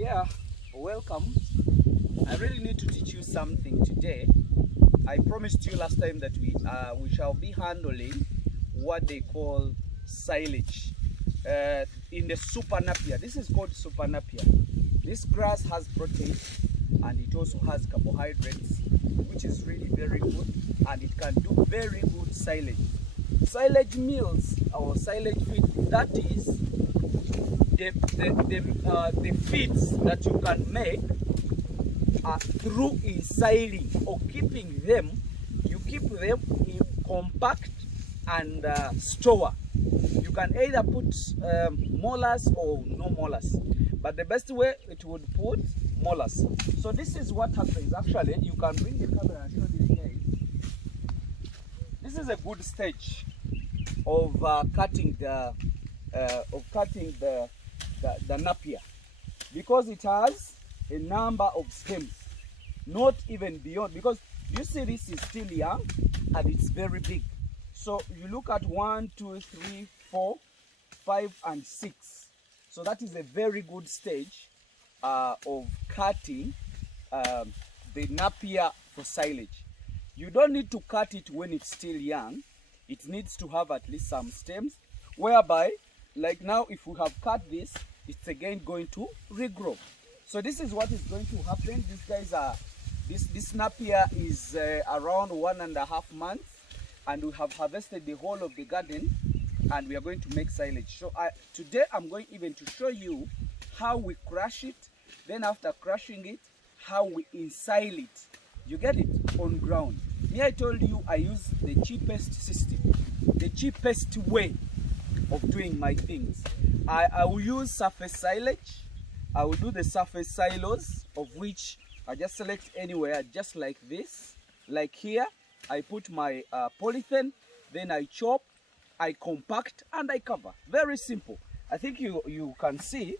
Yeah, welcome. I really need to teach you something today. I promised you last time that we shall be handling what they call silage in the super nappier. This is called super nappier. This grass has protein and it also has carbohydrates, which is really very good, and it can do very good silage. Silage meals or silage feed, that is the feeds that you can make through insiling or keeping them. You keep them in compact and store. You can either put molars or no molars, but the best way it would put molars. So this is what happens. Actually, you can bring the camera and show this guy. This is a good stage of cutting the nappier, because it has a number of stems, not even beyond, because you see this is still young and it's very big. So you look at 1, 2, 3, 4, 5 and 6. So that is a very good stage of cutting the nappier for silage. You don't need to cut it when it's still young. It needs to have at least some stems, whereby, like now, if we have cut this, it's again going to regrow. So this is what is going to happen. These guys are, this nappier is around 1.5 months, and we have harvested the whole of the garden, and we are going to make silage. So today I'm going even to show you how we crush it. Then after crushing it, how we ensile it. You get it? On ground. Me, I told you I use the cheapest system, the cheapest way of doing my things. I will use surface silage. I will do the surface silos, of which I just select anywhere, just like this. Like here, I put my polythene, then I chop, I compact, and I cover. Very simple. I think you can see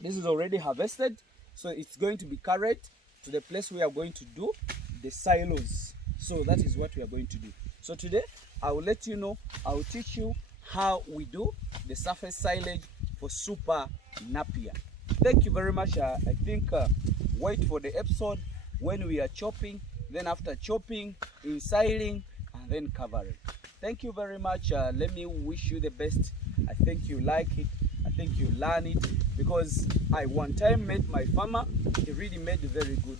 this is already harvested, so it's going to be carried to the place we are going to do the silos. So that is what we are going to do. So today I will let you know, I will teach you how we do the surface silage for super nappier. Thank you very much. I think wait for the episode when we are chopping, then after chopping, insiling, and then covering. Thank you very much. Let me wish you the best. I think you like it. I think you learn it, because I one time met my farmer. He really made a very good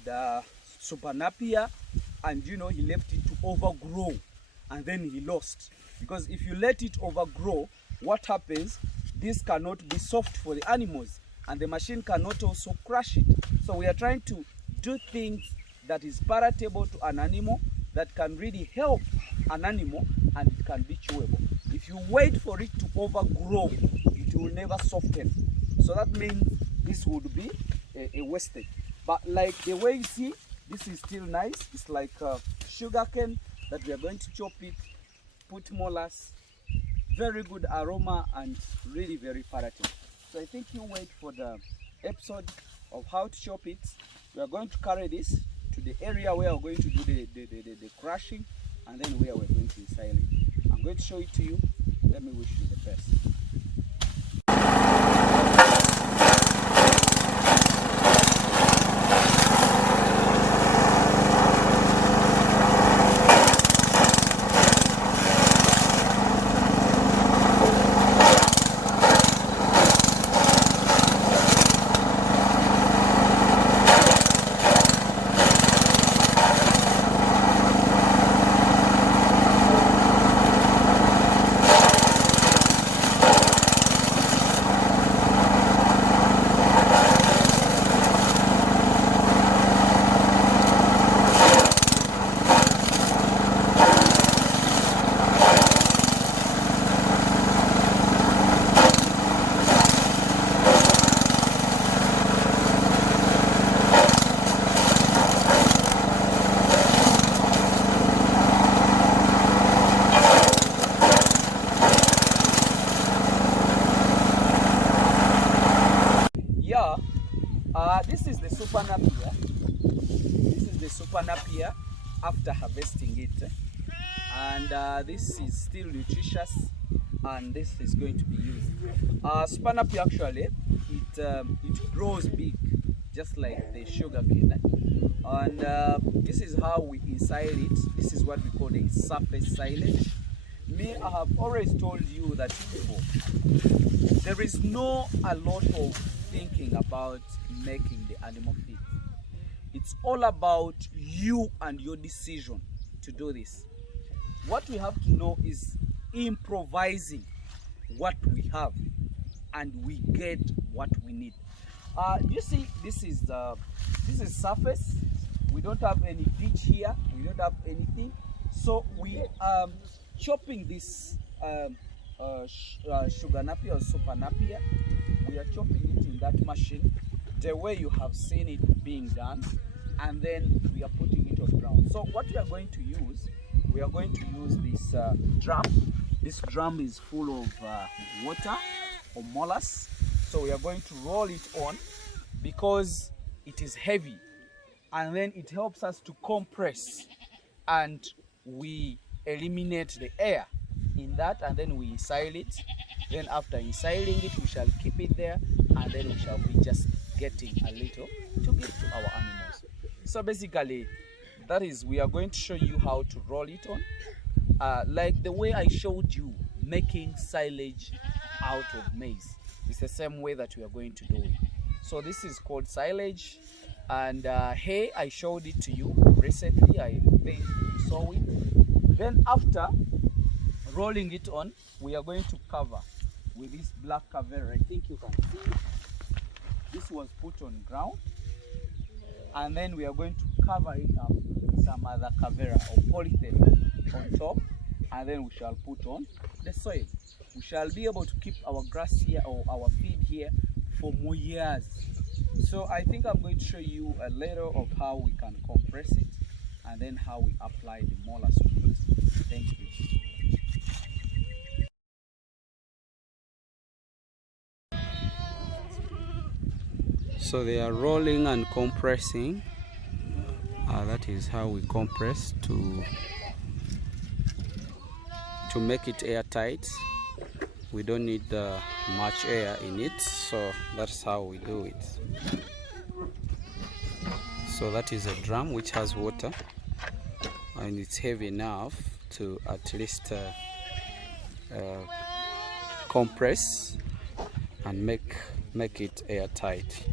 super nappier, and you know, he left it to overgrow, and then he lost. Because if you let it overgrow, what happens? This cannot be soft for the animals, and the machine cannot also crush it. So we are trying to do things that is palatable to an animal, that can really help an animal, and it can be chewable. If you wait for it to overgrow, it will never soften. So that means this would be a wastage. But like the way you see, this is still nice. It's like sugar cane that we are going to chop it, put molars, very good aroma, and really very palatable. So I think you wait for the episode of how to chop it. We are going to carry this to the area where we're going to do the crushing, and then where we're going to ensile it. I'm going to show it to you. Let me wish you the best. This is the super nappier. This is the super nappier after harvesting it, and this is still nutritious. and this is going to be used. Nappier actually, it grows big, just like the sugar cane. And this is how we insile it. This is what we call a surface silage. Me, I have always told you that there is no a lot of thinking about making the animal feed. It's all about you and your decision to do this. What we have to know is improvising what we have, and we get what we need. You see, this is surface. We don't have any pitch here. We don't have anything. So we are chopping this sugar nappier or super nappier. We are chopping it in that machine, the way you have seen it being done, and then we are putting it on ground. So what we are going to use, we are going to use this drum. This drum is full of water or molasses. So we are going to roll it on because it is heavy, and then it helps us to compress, and we eliminate the air in that, and then we insile it. Then after insiling it, we shall keep it there, and then we shall be just getting a little to give to our animals. So basically, that is, we are going to show you how to roll it on, like the way I showed you making silage out of maize. It's the same way that we are going to do it. So this is called silage, and hay, I showed it to you recently. I think you saw it. Then after rolling it on, we are going to cover with this black cover. I think you can see it. This was put on ground, and then we are going to cover it up with some other cover or polythene on top, and then we shall put on the soil. We shall be able to keep our grass here or our feed here for more years. So I think I'm going to show you a little of how we can compress it, and then how we apply the molasses to it. Thank you. So they are rolling and compressing. That is how we compress to make it airtight. We don't need much air in it, so that's how we do it. So that is a drum which has water, and it's heavy enough to at least compress and make it airtight.